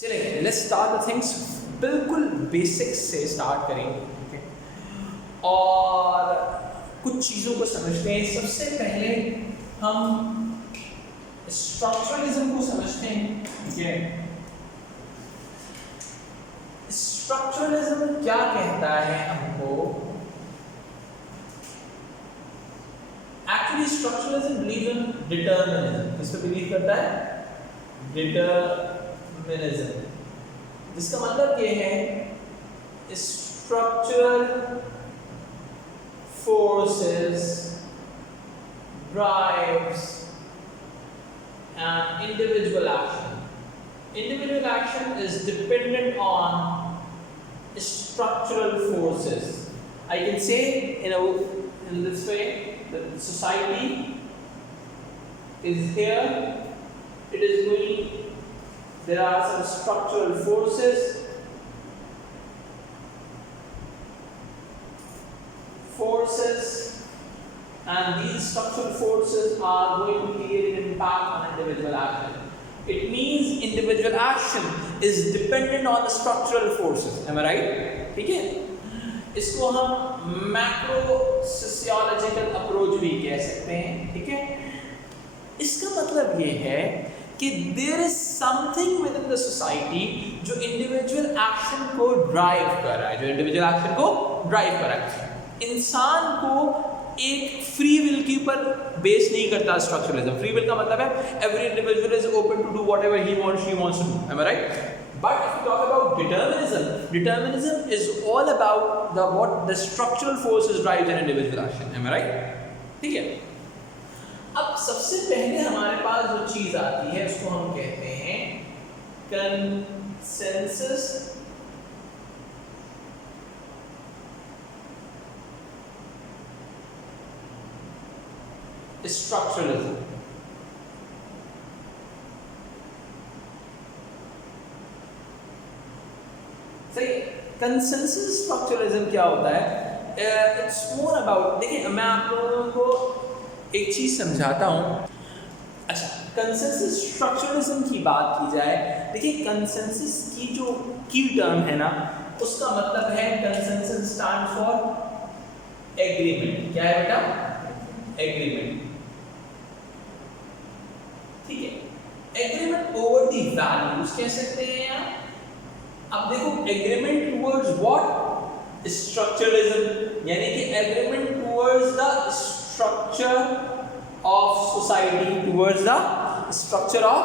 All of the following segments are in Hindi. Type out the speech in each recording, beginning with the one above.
चलिए लेट्स स्टार्ट द थिंग्स, बिल्कुल बेसिक्स से स्टार्ट करेंगे, ठीक है? और कुछ चीज़ों को समझते हैं। सबसे पहले हम स्ट्रक्चरलिज्म को समझते हैं, ठीक है? स्ट्रक्चरलिज्म क्या कहता है हमको? Actually structuralism believe in determinism. किस पे बिलीव करता है? डिटर्मिनिज्म, जिसका मतलब ये है structural forces drives and individual action. Individual action is dependent on structural forces. I can say in this way that the society is here. It is going. There are some structural forces. And these structural forces are going to create an impact on individual action. It means individual action is dependent on the structural forces. Am I right? ठीक है? इसको हम मैक्रो सोशियोलॉजिकल अप्रोच भी कह सकते हैं, ठीक है? इसका मतलब ये है कि there is something within the society जो इंडिविजुअल एक्शन को ड्राइव कर रहा है, जो इंडिविजुअल एक्शन को ड्राइव कर रहा है। इंसान को एक फ्री विल के ऊपर बेस नहीं करता स्ट्रक्चरलिज्म। फ्री विल का मतलब है every individual is open to do whatever he wants, she wants to do. Am I right? But if you talk about determinism, determinism is all about the what the structural forces drives an individual action. Am I right? ठीक है? अब सबसे पहले हमारे पास जो चीज आती है उसको हम कहते हैं कंसेंसस स्ट्रक्चरलिज्म। सही, कंसेंसस स्ट्रक्चरलिज्म क्या होता है? इट्स मोर अबाउट, देखिए मैं आप लोगों को एक चीज समझाता हूं। अच्छा, कंसेंसस स्ट्रक्चरलिज्म की बात की जाए, देखिए कंसेंसस की जो की टर्म है ना, उसका मतलब है कंसेंसस स्टैंड फॉर एग्रीमेंट। क्या है बेटा? एग्रीमेंट, ठीक है? एग्रीमेंट ओवर द वैल्यूज कह सकते हैं आप। अब देखो, एग्रीमेंट टुवर्ड्स व्हाट? स्ट्रक्चरलिज्म, यानी कि agreement towards the structure of society, towards the structure of.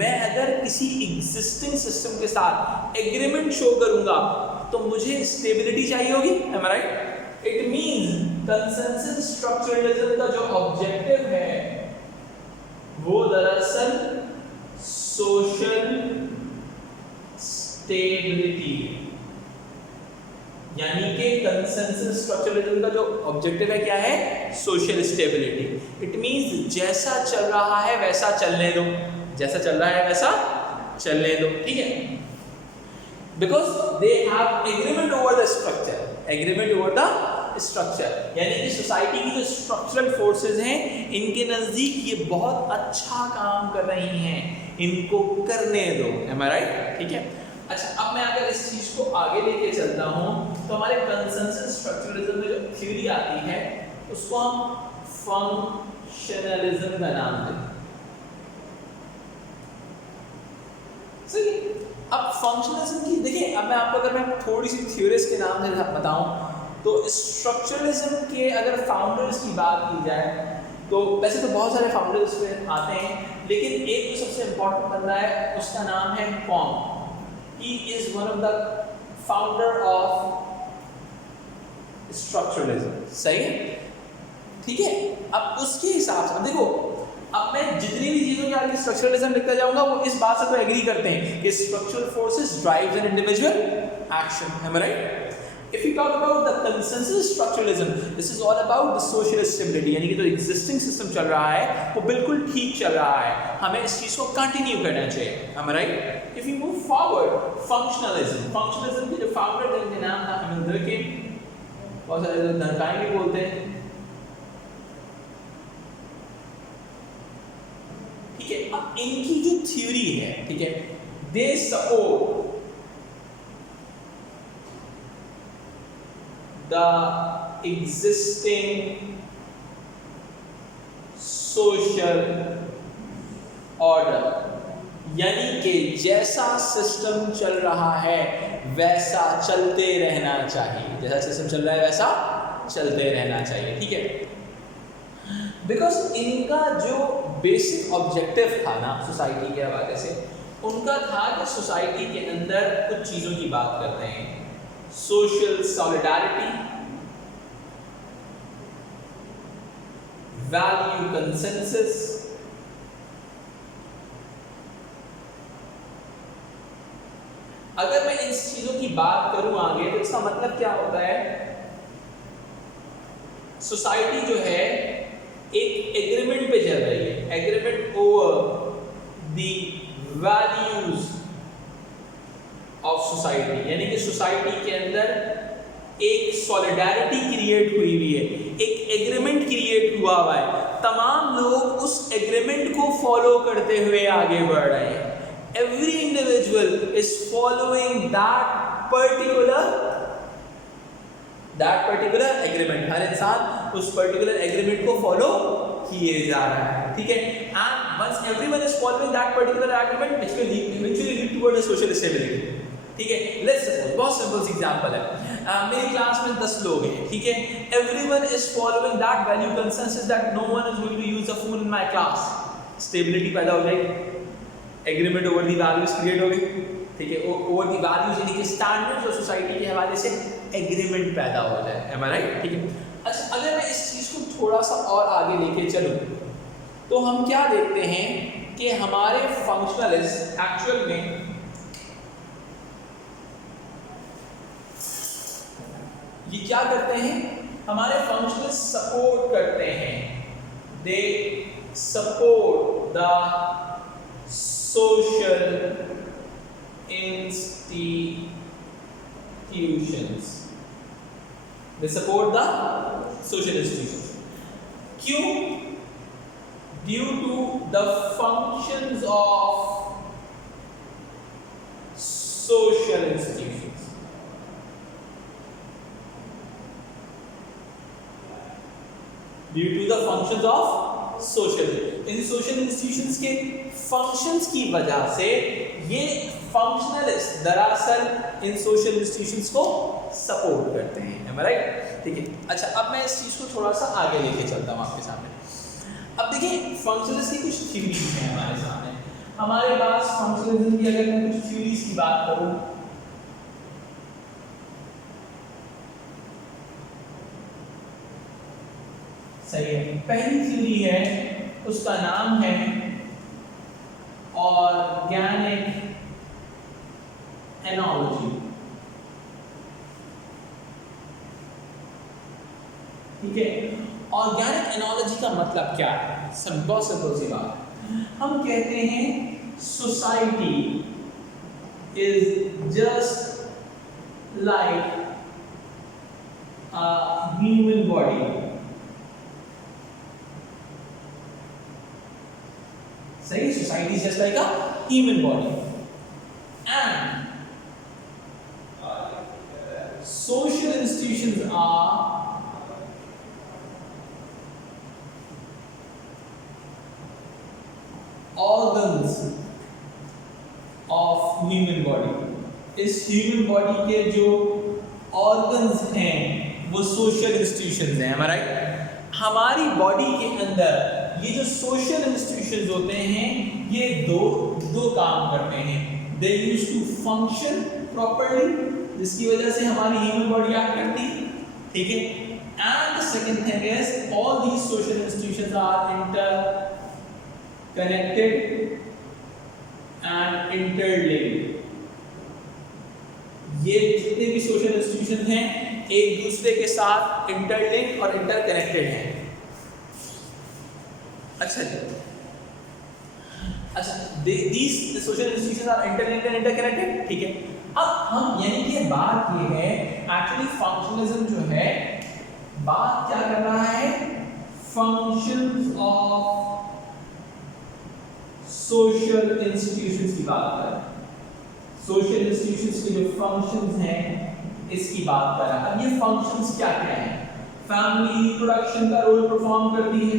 मैं अगर किसी एग्जिस्टिंग सिस्टम के साथ एग्रीमेंट शो करूंगा तो मुझे स्टेबिलिटी चाहिए होगी। Am I right? It means consensus structuralism का जो ऑब्जेक्टिव है वो दरअसल सोशल स्टेबिलिटी है। यानी कि कंसेंसस स्ट्रक्चरलिज्म का जो ऑब्जेक्टिव है क्या है? Social stability. इट मींस जैसा चल रहा है वैसा चलने दो, जैसा चल रहा है वैसा चलने दो, ठीक है? Because they have agreement over the structure, agreement over the structure, यानी कि सोसाइटी की जो स्ट्रक्चरल फोर्सेस हैं इनके नजदीक ये बहुत अच्छा काम कर रही हैं, इनको करने दो। M I right? ठीक है? अच्छा, अब मैं अगर इस चीज को आगे लेके चलता हूं तो हमारे कंसेंसस स्ट्रक्चरलिज्म में जो थ्योरी आती है उसको हम फंक्शनलिज्म का नाम देते हैं। सही? अब फंक्शनलिज्म की देखिए, अब मैं आपको अगर मैं थोड़ी सी थ्योरीज के नाम से बताऊं तो स्ट्रक्चरलिज्म के अगर फाउंडर्स की बात की जाए तो वैसे तो बहुत सारे फाउंडर्स आते हैं, लेकिन एक जो सबसे इंपॉर्टेंट बंदा है उसका नाम है com. He is one of the founder of structuralism. सही है? ठीक है? अब उसके हिसाब से देखो, अब मैं जितनी भी चीजों के आगे स्ट्रक्चरलिज्म लिखता जाऊंगा वो इस बात से तो एग्री करते हैं कि structural forces drives an individual action. Am I right? If you talk about the consensus structuralism, this is all about the social stability, यानी कि जो existing system चल रहा है वो बिल्कुल ठीक चल रहा है, हमें इस चीज को कंटिन्यू करना चाहिए। Am I right? If we move forward, functionalism, functionalism के जो फाउंडर थे उनके नाम था एमिल डर्किम, बहुत सारे लोग डर्काइम भी बोलते हैं, ठीक है? अब इनकी जो थ्योरी है, ठीक है, they support the existing social order, यानी कि जैसा सिस्टम चल रहा है वैसा चलते रहना चाहिए, जैसा सिस्टम चल रहा है वैसा चलते रहना चाहिए, ठीक है। बिकॉज इनका जो बेसिक ऑब्जेक्टिव था ना सोसाइटी के हवाले से, उनका था कि सोसाइटी के अंदर कुछ चीज़ों की बात करते हैं, सोशल सॉलिडारिटी, वैल्यू कंसेंसस, अगर मैं इन चीजों की बात करूं आगे तो इसका मतलब क्या होता है, सोसाइटी जो है एक एग्रीमेंट पे चल रही है, agreement over the values of society, यानी कि सोसाइटी के अंदर एक सॉलिडारिटी क्रिएट हुई है, एक एग्रीमेंट क्रिएट हुआ है, तमाम लोग उस एग्रीमेंट को फॉलो करते हुए आगे बढ़ रहे हैं। Every individual is following that particular agreement, हर इंसान उस particular agreement को follow किए जा रहा है, ठीक है। And once everyone is following that particular agreement, which will eventually lead toward a social stability, ठीक है। Let's suppose, बहुत सिंपल सी एग्जांपल है, मेरी क्लास में 10 लोग हैं, ठीक है। Everyone is following that value consensus that no one is going to use a phone in my class, stability पैदा हो जाएगी, agreement over the values create हो गई, ठीक है। ओवर दी वैल्यूज यानी कि स्टैंडर्ड्स और सोसाइटी के हवाले से एग्रीमेंट पैदा हो जाए, एम आई राइट, ठीक है। अच्छा, अगर मैं इस चीज़ को थोड़ा सा और आगे लेके चलूँ तो हम क्या देखते हैं कि हमारे फंक्शनलिस्ट एक्चुअल में ये क्या करते हैं, हमारे फंक्शनलिस्ट सपोर्ट करते हैं, they support the social institutions, they support the social institutions, क्यों? Due to the functions of social institutions, due to the functions of social, in social institutions के फंक्शंस की वजह से ये फंक्शनलिस्ट दरअसल इन सोशल इंस्टीट्यूशंस को सपोर्ट करते हैं, एम आई राइट, ठीक है। अच्छा, अब मैं इस चीज़ को थोड़ा सा आगे लेके चलता हूँ आपके सामने। अब देखिए, फंक्शनलिस्ट की कुछ थ्योरीज हैं हमारे सामने, हमारे पास फंक्शनलिज्म की अगर मैं कुछ थ्योरीज की बात करूँ, सही है। पहली थ्योरी है, उसका नाम है ऑर्गेनिक एनोलॉजी, ठीक है। ऑर्गेनिक एनोलॉजी का मतलब क्या है? बहुत सिंपल सी बात, हम कहते हैं society is just like a human body, सही, society is just like a human body and social institutions are organs of human body। इस ह्यूमन बॉडी के जो ऑर्गन्स हैं वो सोशल इंस्टीट्यूशंस हैं, am I right? हमारी बॉडी के अंदर ये जो सोशल इंस्टीट्यूशंस होते हैं ये दो काम करते हैं, दे यूज टू फंक्शन प्रॉपर्ली, जिसकी वजह से हमारी ह्यूमन बॉडी एक्ट करती है, ठीक है। And the second thing is all these social institutions are interconnected and interlinked. ये जितने भी सोशल इंस्टीट्यूशन हैं एक दूसरे के साथ इंटरलिंक और इंटरकनेक्टेड हैं। अच्छा जी, अच्छा, these social institutions are interlinked and interconnected, ठीक है। अब हम यानी कि बात ये है, एक्चुअली फंक्शनलिज्म जो है बात क्या कर रहा है, फंक्शंस ऑफ सोशल इंस्टीट्यूशंस की बात कर रहा है। सोशल इंस्टीट्यूशंस के जो फंक्शंस हैं इसकी बात कर रहा है। अब ये फंक्शंस क्या क्या हैं? फैमिली रिप्रोडक्शन का रोल परफॉर्म करती है,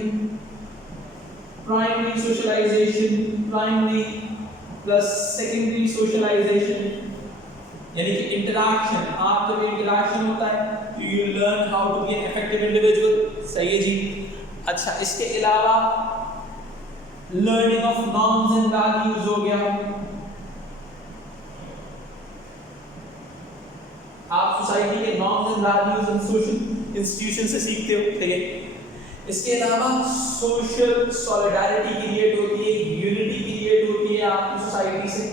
primary socialisation, primary plus secondary socialisation, यानी कि इंटरैक्शन, आपका भी इंटरैक्शन होता है, you learn how to be an effective individual. सही है जी। अच्छा, इसके अलावा learning of norms and values हो गया, आप सोसाइटी के norms and values and social institution से सीखते हो। ठीक है। इसके अलावा सोशल सॉलिडारिटी क्रिएट होती है, यूनिटी क्रिएट होती है आपकी सोसाइटी से।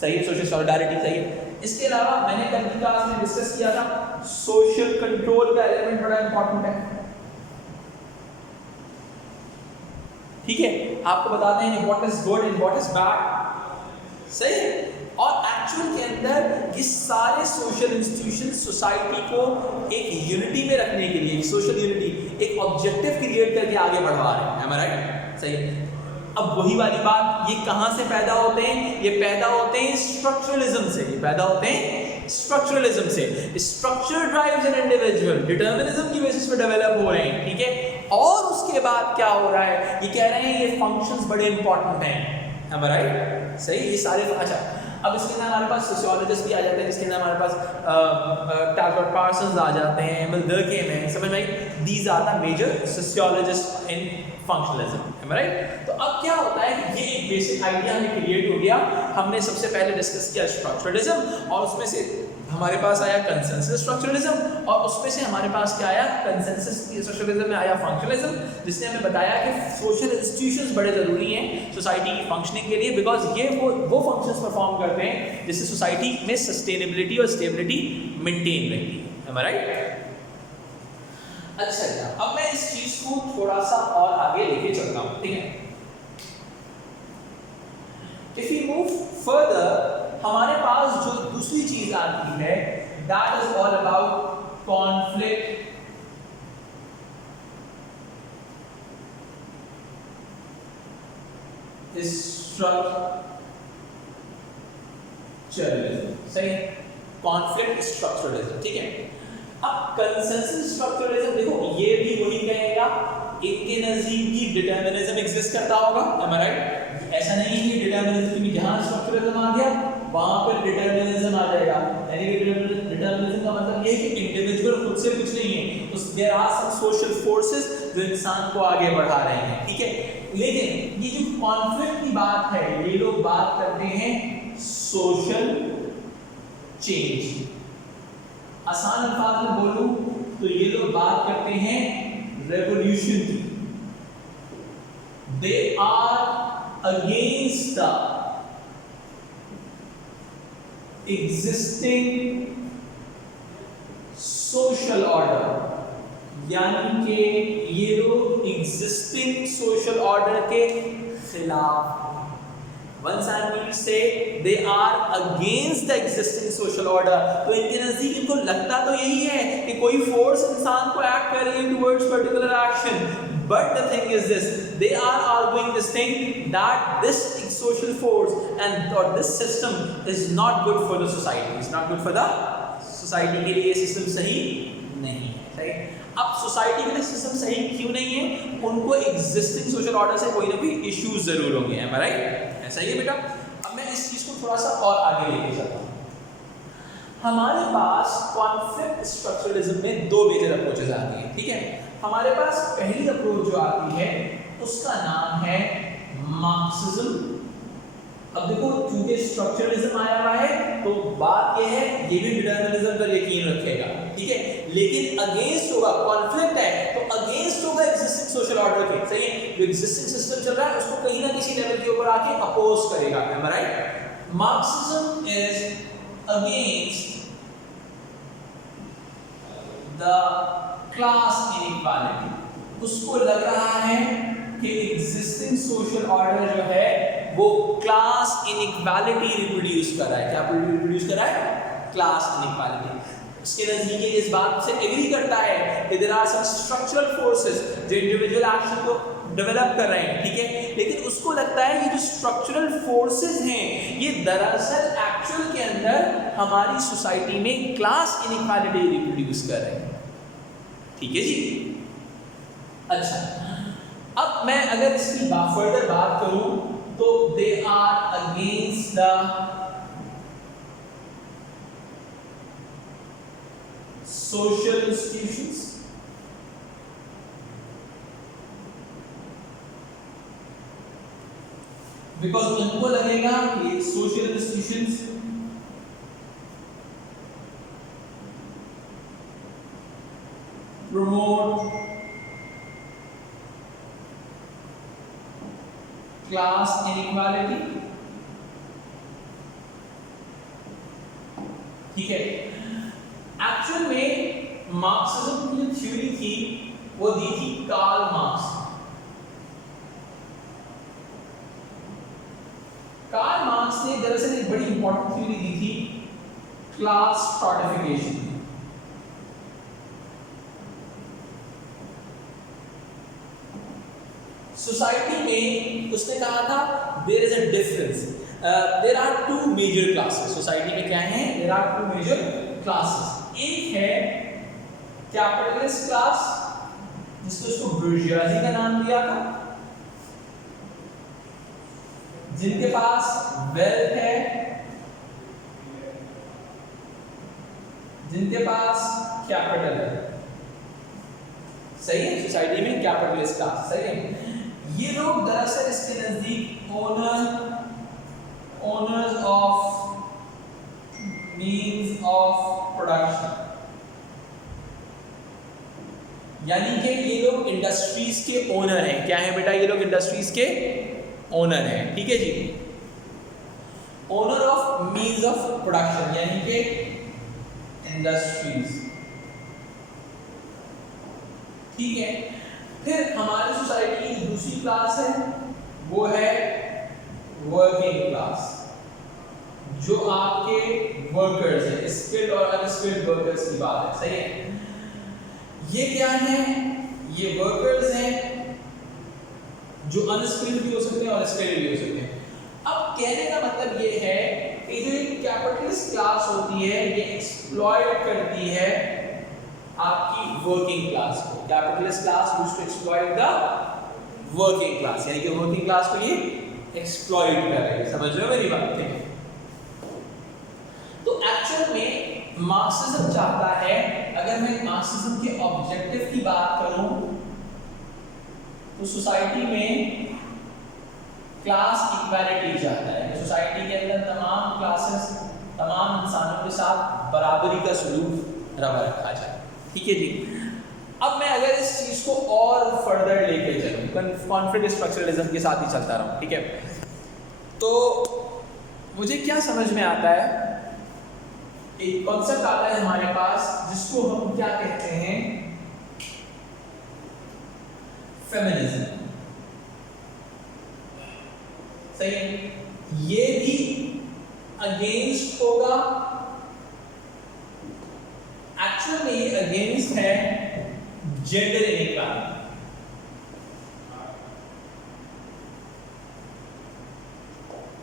सही है, सोशल सॉलिडारिटी सही है। इसके अलावा मैंने कल की क्लास में डिस्कस किया था, सोशल कंट्रोल का एलिमेंट बड़ा इंपॉर्टेंट है। ठीक है, आपको बताते हैं what is good and what is bad. सही है। और एक्चुअल के अंदर ये सारे सोशल इंस्टीट्यूशन सोसाइटी को एक यूनिटी में रखने के लिए, सोशल यूनिटी, एक ऑब्जेक्टिव क्रिएट करके आगे बढ़वा रहे हैं। M I right? सही है। अब वही वाली बात, ये कहां से पैदा होते हैं? ये पैदा होते हैं स्ट्रक्चरलिज्म से। ये पैदा होते हैं स्ट्रक्चरलिज्म से। Structure drives an individual, determinism की बेसिस पे डेवलप हो रहे हैं। ठीक है। और उसके बाद क्या हो रहा है? ये कह रहे हैं ये फंक्शंस बड़े इंपॉर्टेंट हैं। M I right? सही। ये सारे अच्छा, अब इसके अंदर हमारे पास सोशियोलॉजिस्ट भी आ जाते हैं, जिसके अंदर हमारे पास टैलबर्ट पार्सन्स आ जाते हैं, एमिल डर्कहेम है, समझ में आई? These are the major sociologists in functionalism. Am I right? तो अब क्या होता है कि ये एक बेसिक आइडिया हमें क्रिएट हो गया। हमने सबसे पहले डिस्कस किया स्ट्रक्चरलिज्म, और उसमें से हमारे पास आया कंसेंसस स्ट्रक्चरलिज्म, और उसमें से हमारे पास क्या आया? कंसेंसस स्ट्रक्चरलिज्म में आया फंक्शनलिज्म, जिसने हमें बताया कि सोशल इंस्टीट्यूशंस बड़े ज़रूरी हैं सोसाइटी की फंक्शनिंग के लिए, बिकॉज ये वो फंक्शंस परफॉर्म करते हैं जिससे सोसाइटी में सस्टेनेबिलिटी और स्टेबिलिटी मेंटेन रहती है। M I right? अच्छा, अब मैं इस चीज को थोड़ा सा और आगे लेके चलता हूँ। ठीक है। इफ यू मूव फर्दर, हमारे पास जो दूसरी चीज आती है, that is all about conflict structuralism. सही है। Conflict structuralism. ठीक है। अब कंसेंसस स्ट्रक्चरलिज्म, देखो ये भी वही कहेगा, इनके नजदीक भी डिटरमिनिज्म एग्जिस्ट करता होगा। M I right? ऐसा नहीं है कि डिटरमिनिज्म में जहां स्ट्रक्चरलिज्म आ गया वहां पर डिटरमिनिज्म आ जाएगा। यानी कि डिटरमिनिज्म का मतलब ये है कि इंडिविजुअल खुद से कुछ नहीं है, तो there are some social forces जो इंसान को आगे बढ़ा रहे हैं। ठीक है। लेकिन ये जो कॉन्फ्लिक्ट की बात है, ये लोग बात करते हैं सोशल चेंज। आसान अल्फाज में बोलूं तो ये लोग बात करते हैं रेवोल्यूशन की। They are against the existing social order, यानी कि ये लोग एग्जिस्टिंग सोशल ऑर्डर के खिलाफ। Once I will say they are against the existing social order, तो इनके नजदीक इनको लगता तो यही है कि कोई फोर्स इंसान को एक्ट कर रही है towards particular action, but the thing is this, they are arguing this thing that this social force and or this system is not good for the society, is not good for the society के लिए ये सिस्टम सही नहीं है। सही। अब सोसाइटी के लिए सिस्टम सही क्यों नहीं है? उनको एग्जिस्टिंग सोशल ऑर्डर से कोई ना कोई इश्यूज जरूर होंगे। M I right? ऐसा ही है बेटा। अब मैं इस चीज को थोड़ा सा और आगे लेके चलता हूं। हमारे पास कॉन्फ्लिक्ट स्ट्रक्चरलिज्म में दो मेजर अप्रोचेस आती हैं। ठीक है। हमारे पास पहली अप्रोच जो आती है उसका नाम है मार्क्सिज्म। अब देखो, चूंकि स्ट्रक्चरलिज्म आया हुआ है तो बात यह है, ये भी डिटरमिनिज्म पर यकीन रखेगा। ठीक है। लेकिन अगेंस्ट होगा, कॉन्फ्लिक्ट है तो अगेंस्ट होगा एग्जिस्टिंग सोशल ऑर्डर के। सही है। जो एग्जिस्टिंग सिस्टम चल रहा है उसको कहीं ना किसी लेवल के ऊपर आके अपोज करेगा। Am I right? Marxism is against the class inequality. उसको लग रहा है कि एग्जिस्टिंग सोशल ऑर्डर जो है वो क्लास इनइक्वालिटी रिप्रोड्यूस कर रहा है। क्या रिप्रोड्यूस कर रहा है? Class inequality. उसके नजदीक इस बात से एग्री करता है कि there are some structural forces जो इंडिविजुअल एक्शन को डेवलप कर रहे हैं, ठीक है, लेकिन उसको लगता है ये जो स्ट्रक्चरल फोर्सेस हैं ये दरअसल एक्चुअल के अंदर हमारी सोसाइटी में क्लास इनइक्वालिटी रिप्रोड्यूस कर रहे हैं, ठीक है जी। अच्छा, अब मैं अगर इसकी फर्दर बात करूं तो they are against the social institutions, because उनको लगेगा कि social institutions promote class inequality, ठीक है। एक्चुअल में मार्क्सिज्म की जो थ्योरी थी वो दी थी कार्ल मार्क्स। कार्ल मार्क्स ने दरअसल एक बड़ी इंपॉर्टेंट थ्योरी दी थी, क्लास स्ट्रैटिफिकेशन। सोसाइटी में उसने कहा था there is a difference, there are two major classes. Society में क्या है, there are two major classes. एक है कैपिटलिस्ट क्लास, जिसको उसको बुर्जुआजी का नाम दिया था, जिनके पास वेल्थ है, जिनके पास कैपिटल है, सही है। सोसाइटी में कैपिटलिस्ट क्लास, सही है। ये लोग दरअसल इसके नजदीक owners of means of production, यानी कि ये लोग इंडस्ट्रीज के ओनर हैं। क्या है बेटा, ये लोग इंडस्ट्रीज के ओनर हैं, ठीक है जी। Owner of means of production यानी कि इंडस्ट्रीज, ठीक है। फिर हमारी सोसाइटी की दूसरी क्लास है, वो है वर्किंग क्लास, जो आपके वर्कर्स हैं, स्किल्ड और अनस्किल्ड वर्कर्स की बात है, सही है। ये क्या है, ये वर्कर्स हैं जो अनस्किल्ड भी हो सकते हैं और स्किल्ड भी हो सकते हैं। अब कहने का मतलब ये है कि जो एक कैपिटलिस्ट क्लास होती है ये एक्सप्लॉइट करती है आपकी वर्किंग क्लास को। Capitalist class used to exploit the working class, यानी कि वर्किंग क्लास को ये एक्सप्लॉइट कर रही है। समझ रहे हो मेरी बात, ठीक है। तो एक्चुअल में मार्क्सिज्म चाहता है, अगर मैं मार्क्सिज्म के ऑब्जेक्टिव की बात करूं तो सोसाइटी में क्लास इक्वालिटी चाहता है कि सोसाइटी के अंदर तमाम क्लासेस, तमाम इंसानों के साथ बराबरी का सलूक रवा रखा जाए, ठीक है जी। अब मैं अगर इस चीज को और फर्दर लेके चलूं, कॉन्फ्लिक्ट स्ट्रक्चरलिज्म के साथ ही चलता रहूं, ठीक है, तो मुझे क्या समझ में आता है, एक कॉन्सेप्ट आता है हमारे पास जिसको हम क्या कहते हैं, फेमिनिज्म, सही है। ये भी अगेंस्ट होगा, एक्चुअल में ये अगेंस्ट है जेंडर इनइक्वालिटी,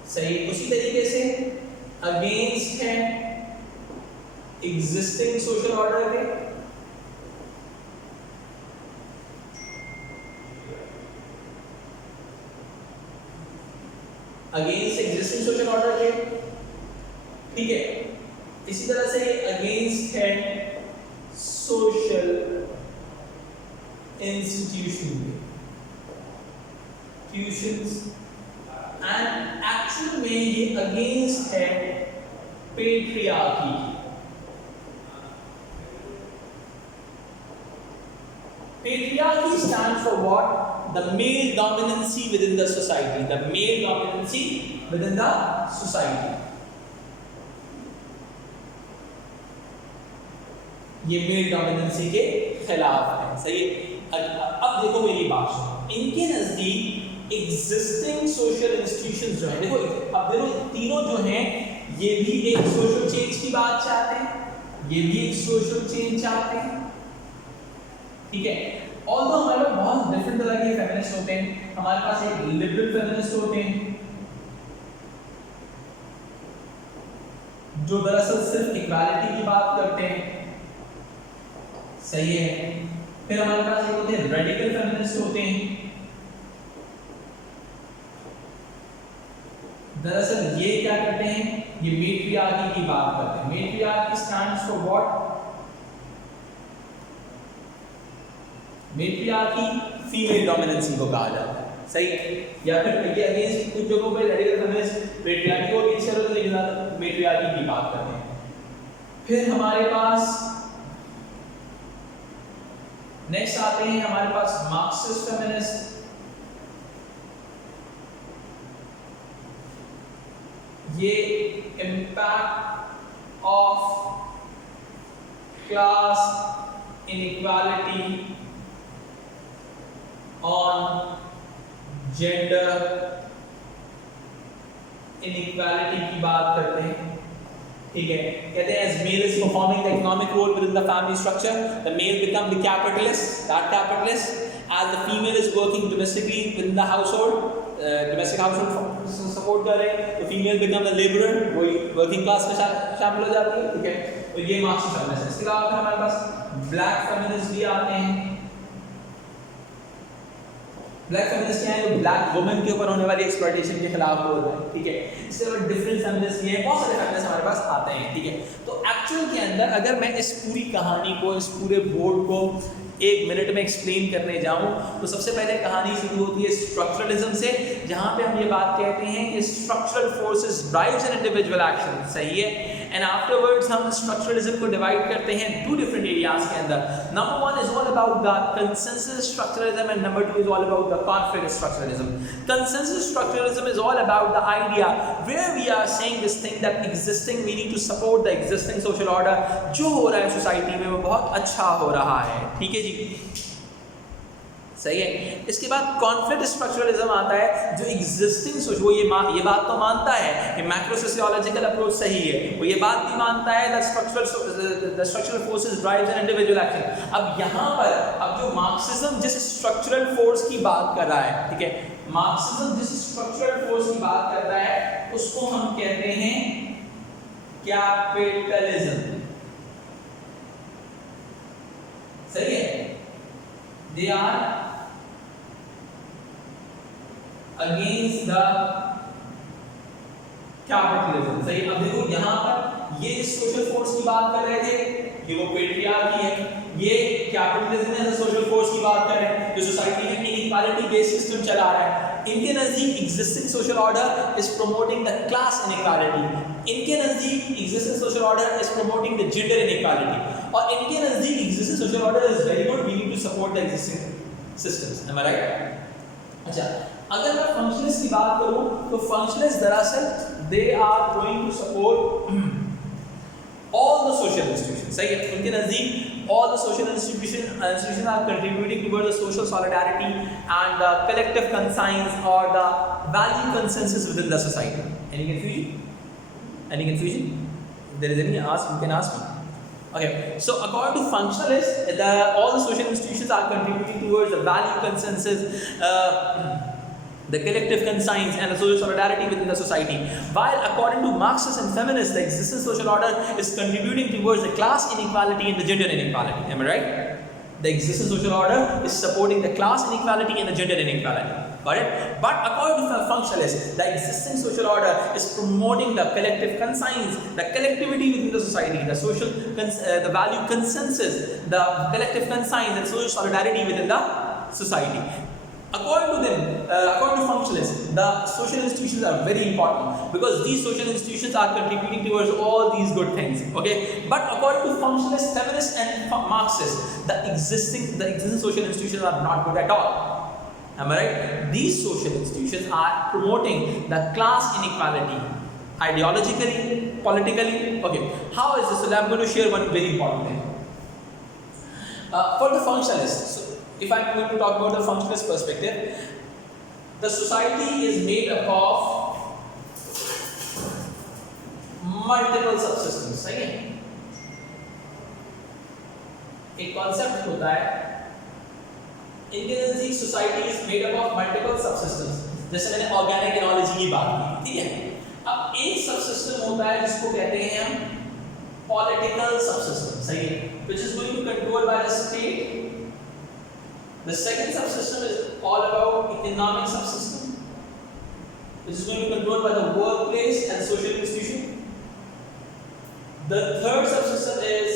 सही। उसी तरीके से अगेंस्ट है एग्जिस्टिंग सोशल ऑर्डर के, अगेंस्ट एग्जिस्टिंग सोशल ऑर्डर के, ठीक है। इसी तरह से अगेंस्ट है सोशल इंस्टीट्यूशन एंड एक्चुअल में ये अगेंस्ट है patriarchy. Patriarchy stands for what? The male dominancy within the society. The male dominancy within the society. ये मेल डोमिनेंसी के खिलाफ है, सही है। अब देखो मेरी बात सुनो, इनके नजदीक एग्जिस्टिंग सोशल इंस्टीट्यूशंस जो है, देखो अब देखो तीनों जो हैं ये भी एक सोशल चेंज की बात चाहते हैं, ये भी एक सोशल चेंज चाहते हैं, ठीक है। ऑल्दो हमारे पास बहुत डिफरेंट तरह के फेमिनिस्ट होते हैं। हमारे पास एक लिबरल फेमिनिस्ट होते हैं जो दरअसल सिर्फ इक्वालिटी की बात करते हैं, सही है। फिर हमारे पास एक होते हैं रेडिकल फेमिनिस्ट होते हैं, दरअसल ये क्या करते हैं, ये मेट्रियार्की की बात करते हैं। Matriarchy stands for what? Matriarchy female dominancy को कहा जाता है, सही है। या फिर ये अगेंस्ट कुछ जगहों पे रेडिकल फेमिनिस्ट मेट्रियार्की को अगेंस्ट करते हैं, लेकिन मेट्रियार्की की बात करते हैं। फिर हमारे पास नेक्स्ट आते हैं हमारे पास मार्क्सिस्ट फेमिनिस्ट। ये impact of class inequality on gender inequality की बात करते हैं, ठीक है। कहते हैं as male is performing the economic role within the family structure, the male become the capitalist, that capitalist, as the female is working domestically within the household, domestic household support कर रहे हैं, तो फीमेल बिकम द लेबरर, वही वर्किंग क्लास में शामिल हो जाती है, ठीक है। तो ये मार्क्सिस्ट फेमिनिस्ट है। इसके अलावा हमारे पास ब्लैक फेमिनिस्ट भी आते हैं। ब्लैक फेमिनिस्ट क्या है? जो ब्लैक वुमेन के ऊपर होने वाली एक्सप्लॉयटेशन के खिलाफ बोल रहे हैं, ठीक है। इससे और डिफरेंट फेमिनिस्ट ये हैं, बहुत सारे फेमिनिस्ट हमारे पास आते हैं, ठीक है। तो एक्चुअल के अंदर अगर मैं इस पूरी कहानी को, इस पूरे बोर्ड को 1 मिनट में एक्सप्लेन करने जाऊं तो सबसे पहले कहानी शुरू होती है स्ट्रक्चरलिज्म से, जहां पे हम ये बात कहते हैं कि structural forces drives an individual action, सही है। एंड आफ्टरवर्ड्स हम स्ट्रक्चरलिज्म को डिवाइड करते हैं 2 डिफरेंट एरियाज के अंदर। Number 1 is all about the consensus structuralism and number 2 is all about the conflict structuralism. Consensus structuralism is all about the idea where we are saying this thing that existing we need to support the existing social order. जो हो रहा है सोसाइटी में वो बहुत अच्छा हो रहा है, ठीक है जी, सही है। इसके बाद कॉन्फ्लिक्ट स्ट्रक्चरलिज्म आता है, जो एग्जिस्टिंग सोच, वो ये बात तो मानता है कि मैक्रो सोशियोलॉजिकल अप्रोच सही है, वो ये बात भी मानता है the structural forces drives an individual action. अब यहाँ पर अब जो मार्क्सिज्म जिस स्ट्रक्चरल फोर्स की बात कर रहा है, ठीक है, मार्क्सिज्म जिस स्ट्रक्चरल फोर्स की बात कर रहा है उसको हम कहते हैं कैपिटलिज्म, सही है। They are against the capitalism, सही। अब देखो यहाँ पर ये सोशल फोर्स की बात कर रहे थे, ये वो पेट्रियार्की है, ये capitalism as a social force की बात कर रहे हैं, जो सोसाइटी में इनइक्वालिटी बेस्ड सिस्टम चला रहा है। इनके नजदीक existing social order is promoting the class inequality, इनके नजदीक existing social order is promoting the gender inequality, और इनके नजदीक existing social order is very good, we need to support the existing systems, am I right. अच्छा, अगर मैं फंक्शनलिस्ट की बात करूं तो फंक्शनलिस्ट दरअसल they are going to support all the social institution, सही है। उनके नजदीक all the social institution are contributing towards the social solidarity and the collective conscience और the value consensus within the society. Any confusion? There is any ask, you can ask me. Okay, so according to functionalists, all the social institutions are contributing towards the value consensus, the collective conscience and the social solidarity within the society. While according to Marxists and feminists, the existing social order is contributing towards the class inequality and the gender inequality. Am I right? The existing social order is supporting the class inequality and the gender inequality. Got it? But according to the functionalists, the existing social order is promoting the collective conscience, the collectivity within the society, the social, the value consensus, the collective conscience and social solidarity within the society. According to them, according to functionalists, the social institutions are very important because these social institutions are contributing towards all these good things. Okay, but according to functionalists, feminists, and Marxists, the existing social institutions are not good at all. Am I right? These social institutions are promoting the class inequality, ideologically, politically. Okay, how is this? So I'm going to share one very important thing. For the functionalists, so if I'm going to talk about the functionalist perspective, the society is made up of multiple subsystems. सही है? एक concept होता है Indian society is made up of multiple subsystems, जैसे मैंने ऑर्गेनिक एनोलॉजी की बात की, ठीक है। अब एक सबसिस्टम होता है जिसको कहते हैं हम पॉलिटिकल सबसिस्टम, सही है, which is going to control by the state. The second subsystem is all about economic subsystem, which is going to be controlled by the workplace and social institution. The third subsystem is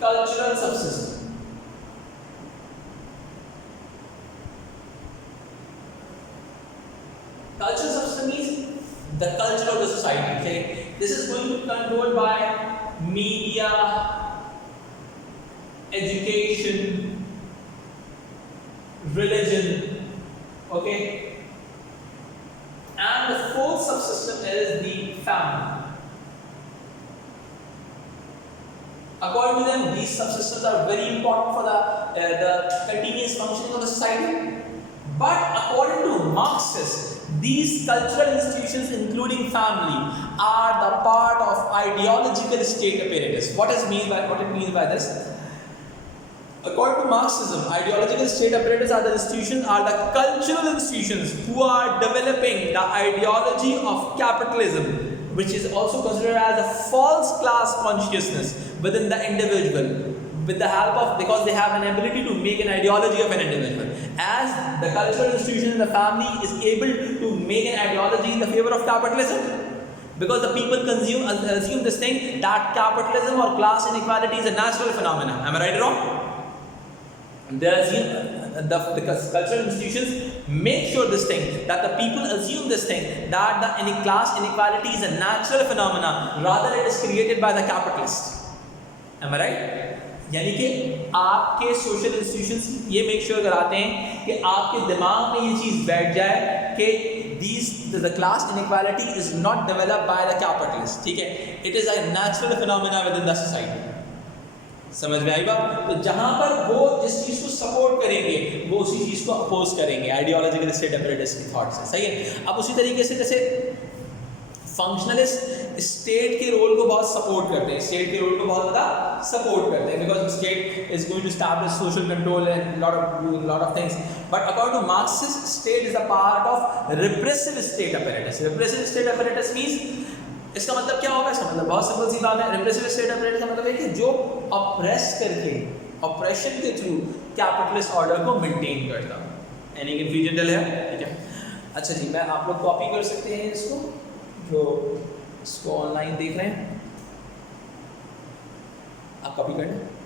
cultural subsystem. Cultural subsystem means the culture of the society. Okay, this is going to be controlled by media, education, religion. Okay, and the fourth subsystem is the family. According to them, these subsystems are very important for the continuous functioning of the society. But according to Marxists, these cultural institutions, including family, are the part of ideological state apparatus. What it means by this? According to Marxism, ideological state apparatus are the cultural institutions who are developing the ideology of capitalism, which is also considered as a false class consciousness within the individual, with the help of, because they have an ability to make an ideology of an individual. As the cultural institution in the family is able to make an ideology in the favor of capitalism, because the people assume this thing that capitalism or class inequality is a natural phenomenon. Am I right or wrong? They assume, the cultural institutions make sure this thing, that the people assume this thing, that the class inequality is a natural phenomenon, rather it is created by the capitalist. Am I right? यानी कि आपके सोशल इंस्टीट्यूशंस ये मेक श्योर कराते हैं कि आपके दिमाग में ये चीज़ बैठ जाए कि the class inequality is not developed by the capitalist, ठीक है, it is a natural phenomena with in the society. समझ में आई बात? तो जहाँ पर वो जिस चीज़ को सपोर्ट करेंगे वो उसी चीज़ को अपोज करेंगे आइडियोलॉजिकल स्टेट अपरेटस की थॉट से, सही है। अब उसी तरीके से जैसे फंक्शनलिस्ट स्टेट के रोल को बहुत सपोर्ट करते हैं, स्टेट के रोल को बहुत ज़्यादा सपोर्ट करते हैं, because state is going to establish social control and lot of things. But according to Marxist, state is a part of repressive state apparatus. Repressive state apparatus means, इसका मतलब क्या होगा? इसका मतलब बहुत सिंपल सी बात है। रिप्रेसिव स्टेट अपरेटस का मतलब है कि जो ऑप्रेस करके, ऑपरेशन के थ्रू कैपिटलिस्ट ऑर्डर को मेंटेन करता। एनी कन्फ्यूजन है? ठीक है, अच्छा जी, मैं आप लोग कॉपी कर सकते हैं इसको, जो इसको ऑनलाइन देख रहे हैं आप कॉपी कर लें।